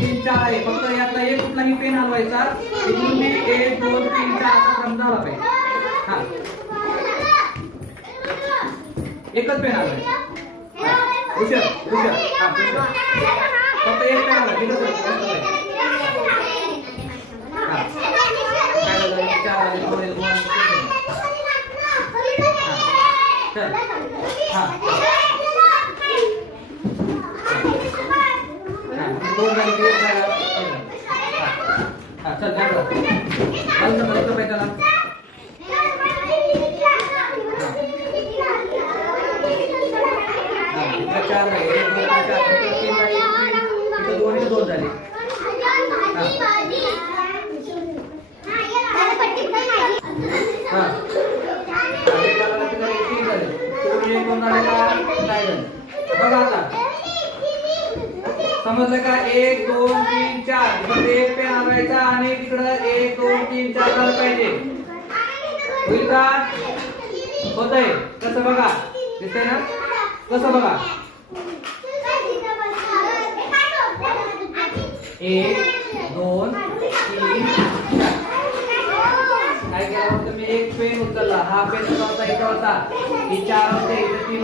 3 4 आहे. फक्त यातला एक कुठलाही पेन हलवायचा. इथून मी 1 2 3 4 असा क्रम झाला पाहिजे. हा एकच पेन हलवायचा. उशीर उशीर हा फक्त एक पेन हलवा. ठीक आहे हा काय झालं 4 आले 2 1 चल हा दोन झाले की एक झाला. हा चल जा बस पाहिजे त्याला. हा 4 झाले 1 2 3 4 3 झाले. इथं 2 इथं 2 झाले. हा बघा आता समजलं का 1 2 3 4 इकडे एक पेन हलवायचा आणि तिकडे 1 2 3 4 झालं पाहिजे. होईल का? होतंय कसं बघा दिसतंय ना कसं बघा 1 2 3 4 काय केलं होतं मी एक पेन उचलला. हा पेन होता इथं होता. ही 4 होते इथं 3